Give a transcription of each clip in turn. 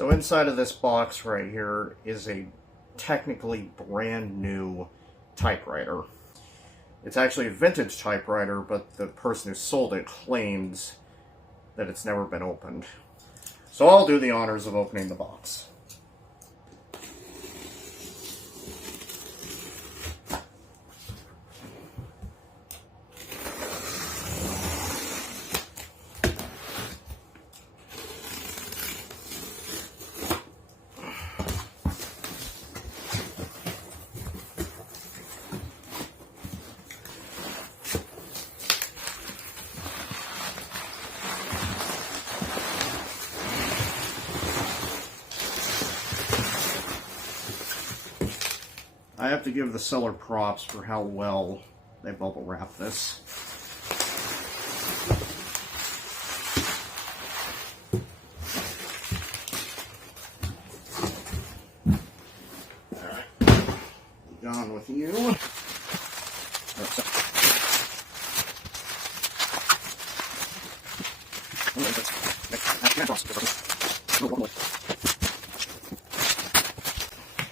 So inside of this box right here is a technically brand new typewriter. It's actually a vintage typewriter, but the person who sold it claims that it's never been opened. So I'll do the honors of opening the box. I have to give the seller props for how well they bubble wrap this. Alright, gone with you.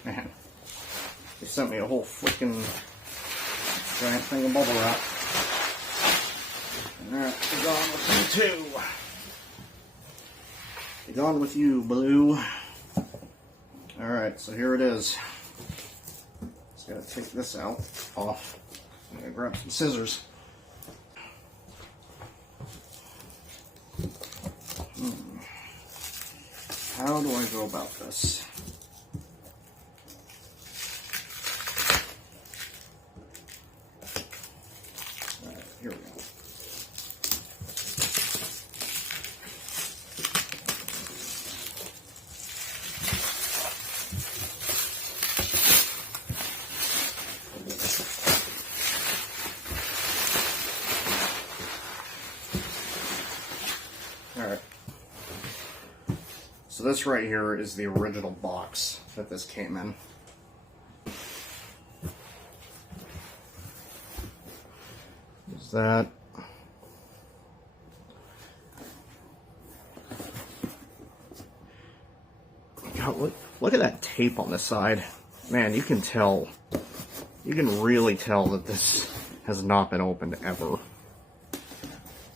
Man. They sent me a whole freaking giant thing of bubble wrap. Alright, be gone with you too. Be gone with you, Blue. Alright, so here it is. Just gotta take this out, off. I'm gonna grab some scissors. How do I go about this? Here we go. All right. So this right here is the original box that this came in. That God, look at that tape on the side. Man, you can tell, you can really tell that this has not been opened ever,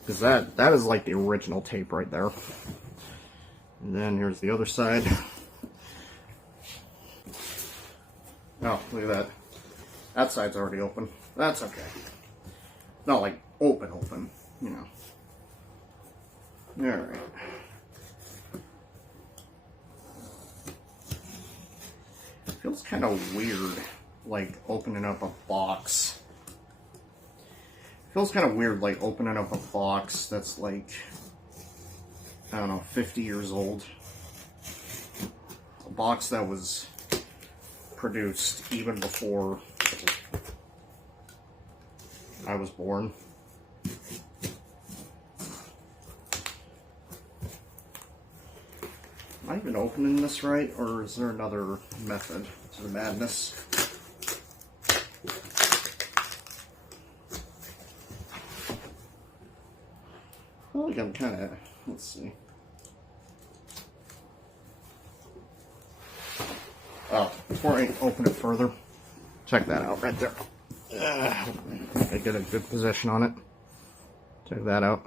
because that is like the original tape right there. And then here's the other side. Oh, look at that, that side's already open. That's okay. Not like open, you know. Alright. Feels kind of weird, like opening up a box. Feels kind of weird, like opening up a box that's like, I don't know, 50 years old. A box that was produced even before I was born. Am I even opening this right, or is there another method to the madness? I feel like I'm kind of, let's see. Oh, before I open it further, check that out right there. I get a good position on it. Check that out.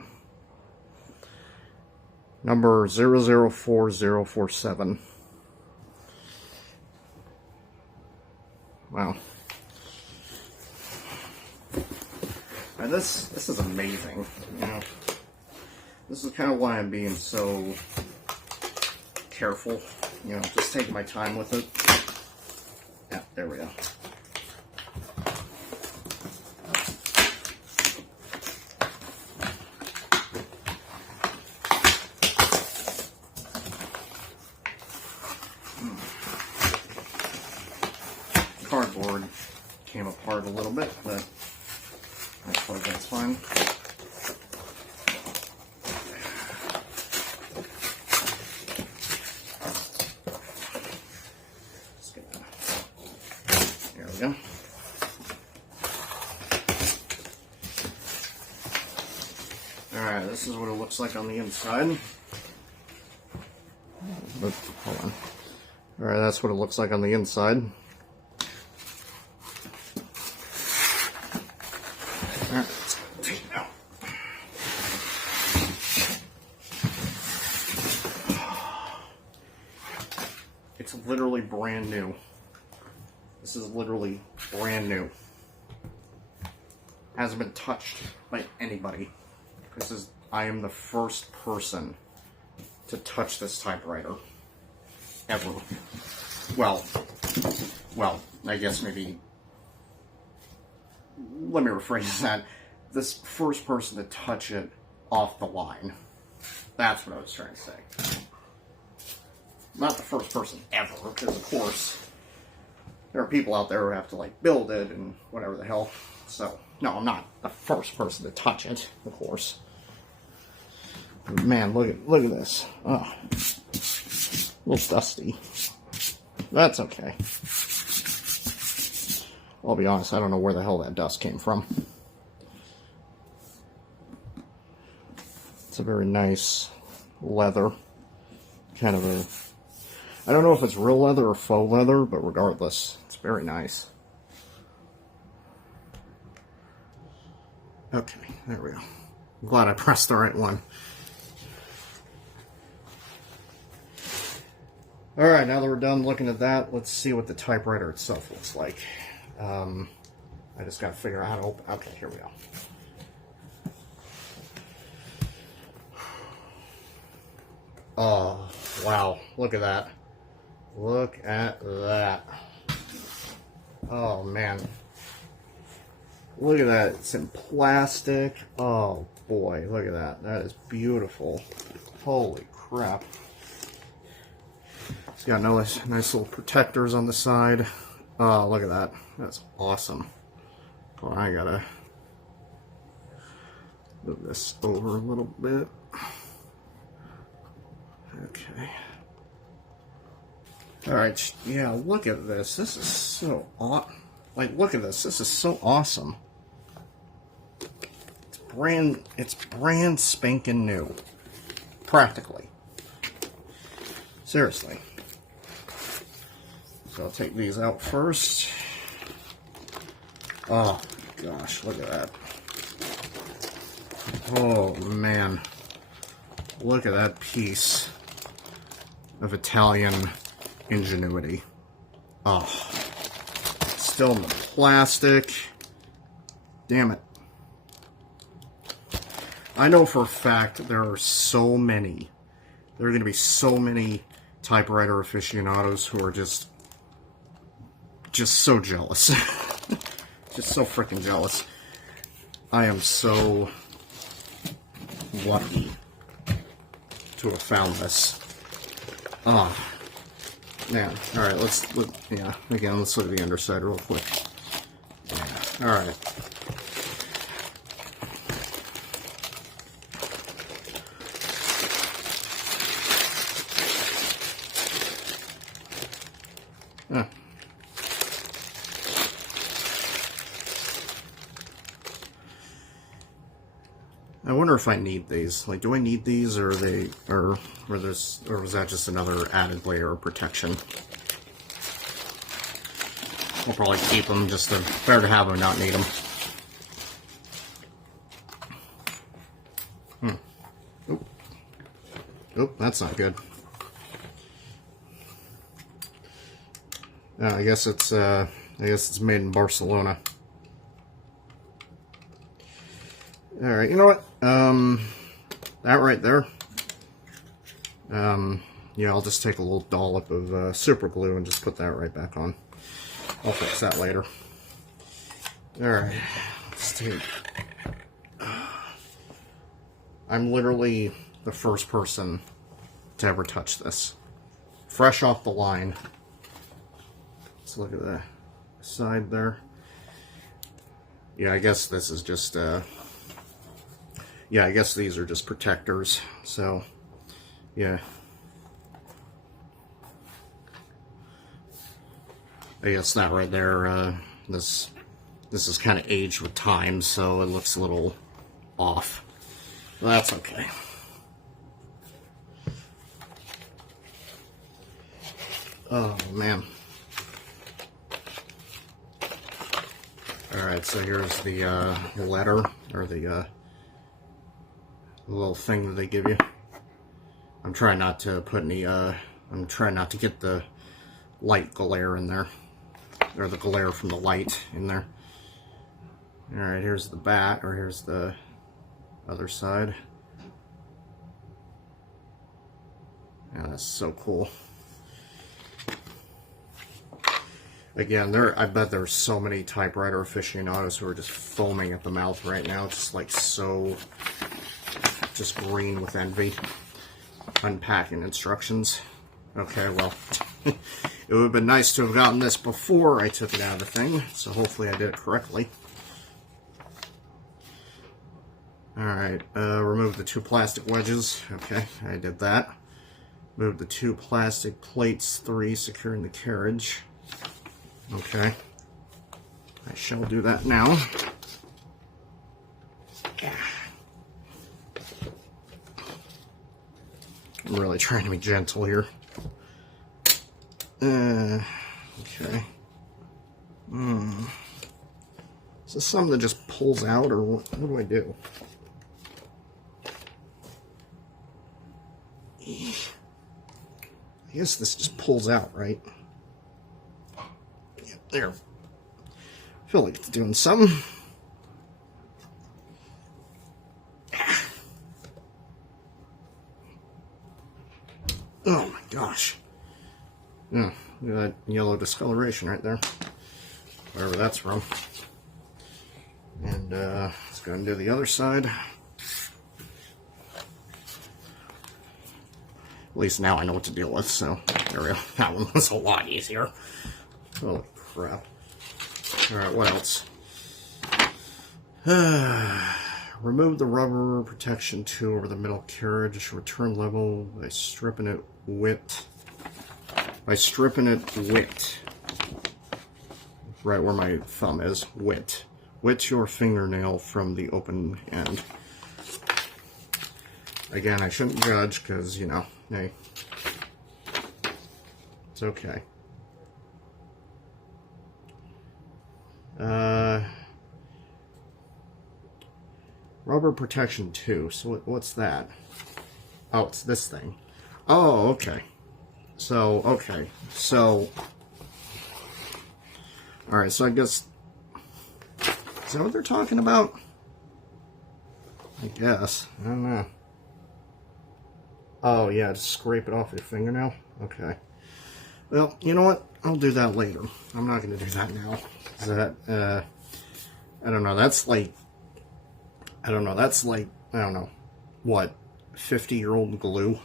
Number 004047. Wow. And this is amazing. You know, this is kind of why I'm being so careful. You know, just taking my time with it. Yeah, there we go. Cardboard came apart a little bit, but I suppose that's fine. There we go. Alright, this is what it looks like on the inside. But Hold on. Alright, that's what it looks like on the inside. Alright, let's take it out. It's literally brand new. This is literally brand new. Hasn't been touched by anybody. I am the first person to touch this typewriter. Ever. Well, I guess maybe, let me rephrase that. This first person to touch it off the line. That's what I was trying to say. Not the first person ever, because of course, there are people out there who have to like build it and whatever the hell. So, no, I'm not the first person to touch it, of course. But man, look at this. Oh, a little dusty. That's okay. I'll be honest, I don't know where the hell that dust came from. It's a very nice leather. Kind of a... I don't know if it's real leather or faux leather, but regardless, it's very nice. Okay, there we go. I'm glad I pressed the right one. Alright, now that we're done looking at that, let's see what the typewriter itself looks like. I just gotta figure out how to open... Okay, here we go. Oh, wow. Look at that. Look at that. Oh, man. Look at that. It's in plastic. Oh, boy. Look at that. That is beautiful. Holy crap. It's got nice little protectors on the side. Oh, look at that. That's awesome. Oh, I gotta move this over a little bit. Okay. Alright, yeah, look at this. This is so awesome. Like, look at this. This is so awesome. It's brand spanking new. Practically. Seriously. So I'll take these out first. Oh, gosh, look at that. Oh, man. Look at that piece of Italian ingenuity. Oh, still in the plastic. Damn it. I know for a fact there are so many, there are going to be so many typewriter aficionados who are just so jealous. Just so freaking jealous. I am so lucky to have found this. Oh, man. Alright, let's look at the underside real quick. Yeah. Alright. I wonder if I need these. Like, do I need these, or or was that just another added layer of protection? We'll probably keep them. Just better to have them, not need them. Oop, that's not good. I guess it's made in Barcelona. Alright, you know what? That right there. Yeah, I'll just take a little dollop of super glue and just put that right back on. I'll fix that later. Alright, let's take... I'm literally the first person to ever touch this. Fresh off the line. Let's look at the side there. Yeah, I guess this is just... yeah, I guess these are just protectors, so, yeah. I guess that right there, this is kind of aged with time, so it looks a little off. But that's okay. Oh, man. Alright, so here's the letter, or the little thing that they give you. I'm trying not to put any, I'm trying not to get the light glare in there, or the glare from the light in there. Alright, here's the back, or here's the other side. Yeah, that's so cool. Again, I bet there's so many typewriter aficionados who are just foaming at the mouth right now, just like so, just green with envy. Unpacking instructions. Okay, well, it would have been nice to have gotten this before I took it out of the thing, so hopefully I did it correctly. Alright, remove the 2 plastic wedges. Okay, I did that. Move the 2 plastic plates, 3 securing the carriage. Okay, I shall do that now. I'm really trying to be gentle here. Okay. Is this something that just pulls out, or what do I do? I guess this just pulls out, right? Yep, there. I feel like it's doing something. Oh my gosh. Yeah, look at that yellow discoloration right there. Wherever that's from. And let's go and do the other side. At least now I know what to deal with, so there we go. That one was a lot easier. Holy crap. Alright, what else? Remove the rubber protection tube over the middle carriage. Return level by stripping it width. Right where my thumb is. Wet your fingernail from the open end. Again, I shouldn't judge because, you know, hey, it's okay. Rubber protection too. So what's that? Oh, it's this thing. Oh, okay. So, okay. So, alright, so I guess, is that what they're talking about? I guess. I don't know. Oh, yeah, just scrape it off your fingernail? Okay. Well, you know what? I'll do that later. I'm not going to do that now. Is that, I don't know, that's like, I don't know, what, 50-year-old glue?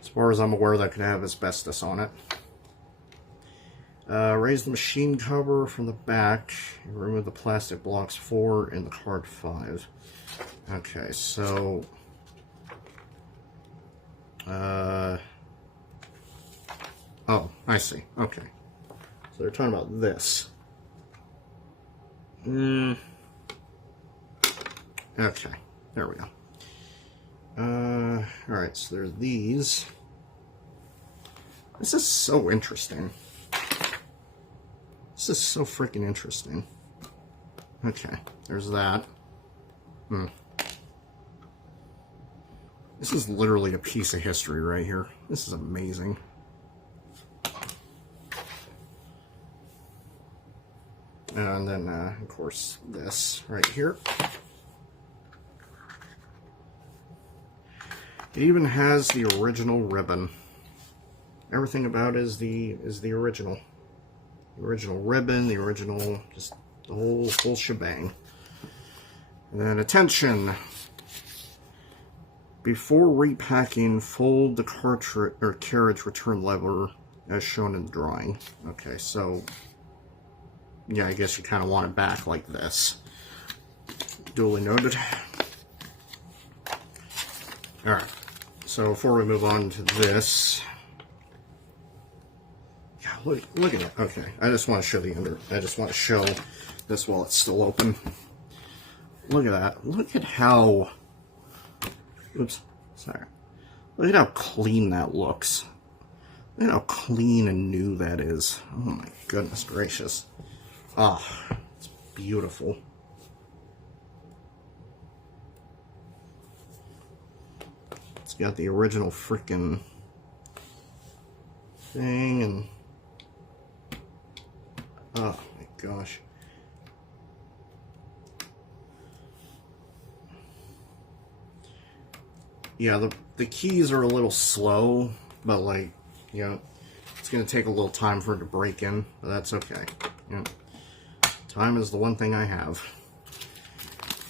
As far as I'm aware, that could have asbestos on it. Raise the machine cover from the back. Remove the plastic blocks 4 and the card 5. Okay, so... oh, I see. Okay. So they're talking about this. Okay, there we go. Alright, so there's these. This is so interesting. This is so freaking interesting. Okay, there's that. This is literally a piece of history right here. This is amazing. And then, of course, this right here. It even has the original ribbon. Everything about it is the original. The original ribbon, the original, just the whole shebang. And then, attention! Before repacking, fold the cartridge or carriage return lever as shown in the drawing. Okay, so yeah, I guess you kind of want it back like this. Duly noted. Alright, so before we move on to this, yeah, look at it. Okay, I just want to show I just want to show this while it's still open. Look at that. Look at how, oops, sorry. Look at how clean that looks. Look at how clean and new that is. Oh my goodness gracious. Ah, it's beautiful. It's got the original freaking thing and oh my gosh. Yeah, the keys are a little slow, but like, you know, it's going to take a little time for it to break in, but that's okay. You know, time is the one thing I have.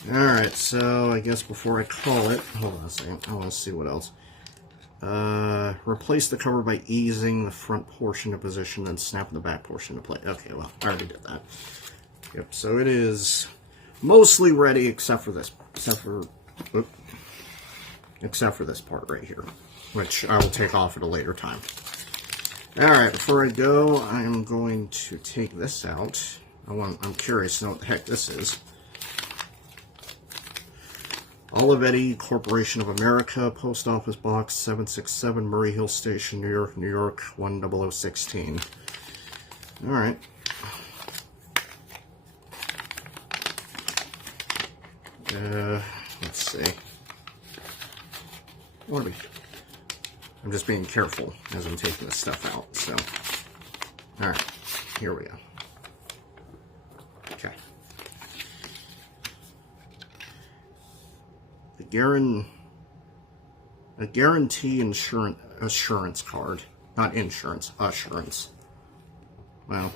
Alright, so I guess before I call it, hold on a second, I want to see what else. Replace the cover by easing the front portion to position, then snapping the back portion to play. Okay, well, I already did that. Yep, so it is mostly ready except for this, except for this part right here, which I will take off at a later time. Alright, before I go, I am going to take this out. I'm curious to know what the heck this is. Olivetti, Corporation of America, Post Office Box 767, Murray Hill Station, New York, New York, 10016. Alright. Let's see. I'm just being careful as I'm taking this stuff out, so. Alright, here we go. Okay. A guarantee assurance card. Not insurance, assurance. Well.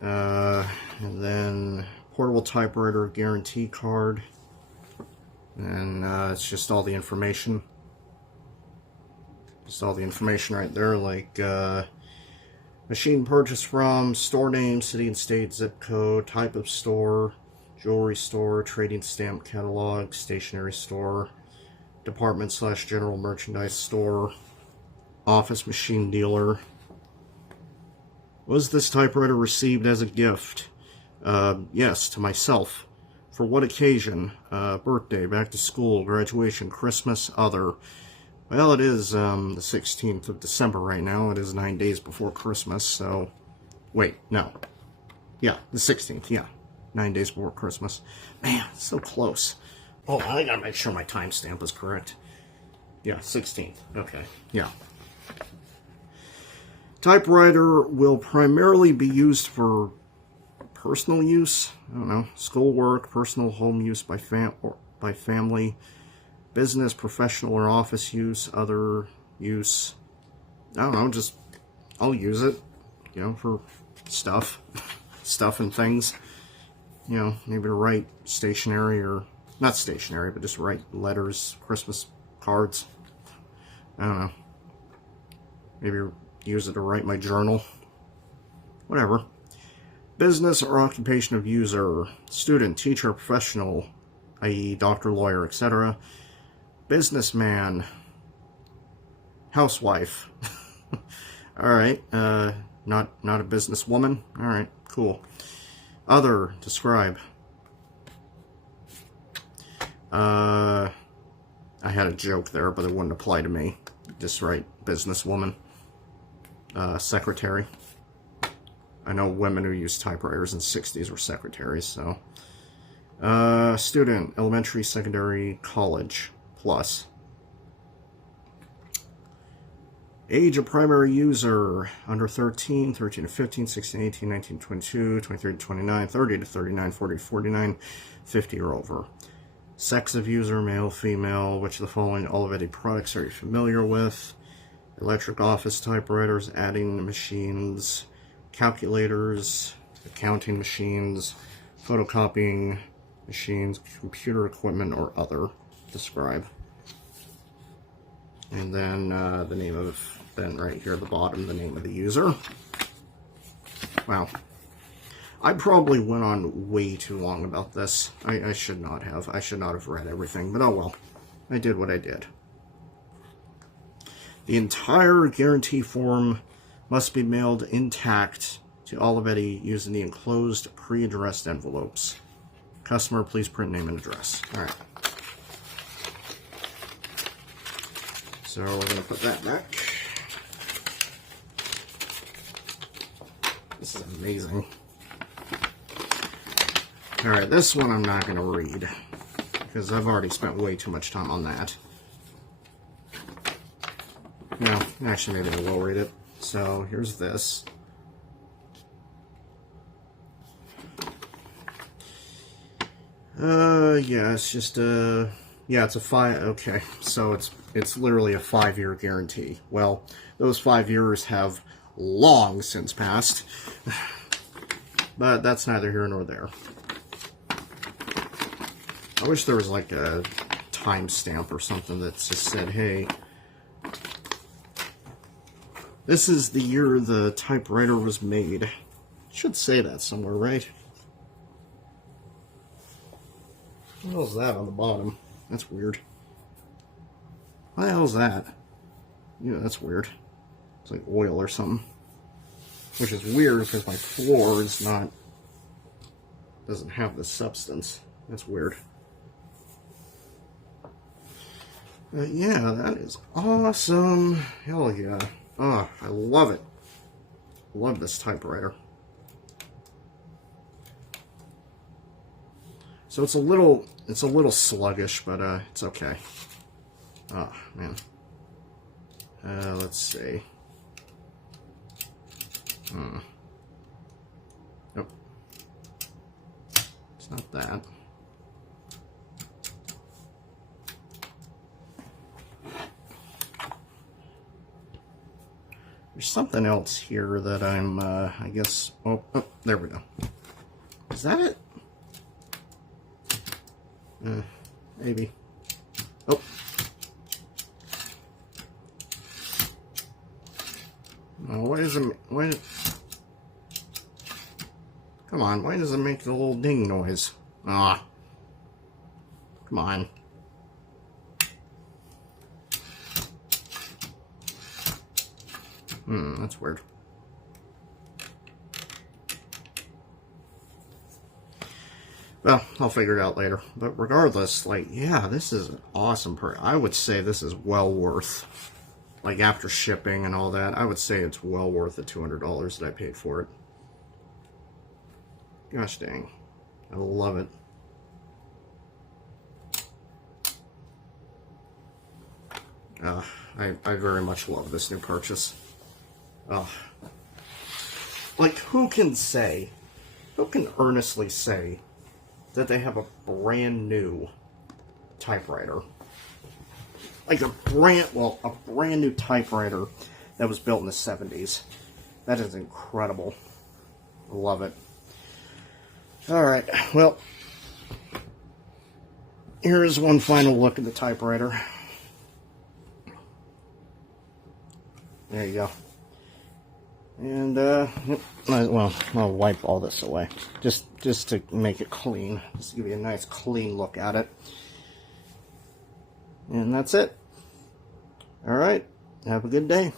And then portable typewriter guarantee card. And it's just all the information. Just all the information right there, like machine purchased from, store name, city and state, zip code, type of store, jewelry store, trading stamp catalog, stationery store, department/general merchandise store, office machine dealer. Was this typewriter received as a gift? Yes, to myself. For what occasion? Birthday, back to school, graduation, Christmas, other. Well, it is the 16th of December right now. It is 9 days before Christmas, so... Wait, no. Yeah, the 16th, yeah. 9 days before Christmas. Man, so close. Oh, I gotta make sure my timestamp is correct. Yeah, 16th. Okay, yeah. Typewriter will primarily be used for personal use, I don't know, schoolwork, personal home use by family, business, professional, or office use, other use. I don't know, just, I'll use it, you know, for stuff and things. You know, maybe to write stationery, or, not stationery, but just write letters, Christmas cards. I don't know. Maybe use it to write my journal. Whatever. Business or occupation of user, student, teacher, professional, i.e. doctor, lawyer, etc. Businessman, housewife. Alright, not a businesswoman. Alright, cool. Other, describe. I had a joke there, but it wouldn't apply to me. Just write businesswoman. Secretary. I know women who used typewriters in the 60s were secretaries, so. Student, elementary, secondary, college, plus. Age of primary user, under 13, 13 to 15, 16 to 18, 19 to 22, 23 to 29, 30 to 39, 40 to 49, 50 or over. Sex of user, male, female. Which of the following Olivetti products are you familiar with? Electric office typewriters, adding machines, calculators, accounting machines, photocopying machines, computer equipment, or other. Describe. And then the name of, then right here at the bottom, the name of the user. Wow. I probably went on way too long about this. I should not have. I should not have read everything, but oh well. I did what I did. The entire guarantee form must be mailed intact to Olivetti using the enclosed pre-addressed envelopes. Customer, please print name and address. Alright. So we're going to put that back. This is amazing. Alright, this one I'm not going to read, because I've already spent way too much time on that. No, actually maybe I will read it. So here's this. Yeah, it's just yeah, it's a okay, so it's literally a 5-year guarantee. Well, those 5 years have long since passed, but that's neither here nor there. I wish there was like a timestamp or something that just said, hey, this is the year the typewriter was made. It should say that somewhere, right? What the hell is that on the bottom? That's weird. What the hell is that? Yeah, that's weird. It's like oil or something. Which is weird because my floor is not... doesn't have this substance. That's weird. Yeah, that is awesome. Hell yeah. Oh, I love it. Love this typewriter. So it's a little sluggish, but it's okay. Oh man. Let's see. Nope. It's not that. There's something else here that I'm, I guess, oh, there we go. Is that it? Maybe. Oh. Oh, why does it, come on, why does it make the little ding noise? Ah. Come on. That's weird. Well, I'll figure it out later. But regardless, like, yeah, this is an awesome I would say this is well worth, like, after shipping and all that, I would say it's well worth the $200 that I paid for it. Gosh dang. I love it. I very much love this new purchase. Like, who can earnestly say that they have a brand new typewriter? Like a brand new typewriter that was built in the 70s. That is incredible. Love it. Alright, well, here's one final look at the typewriter. There you go. And, well, I'll wipe all this away. Just to make it clean. Just to give you a nice clean look at it. And that's it. Alright, have a good day.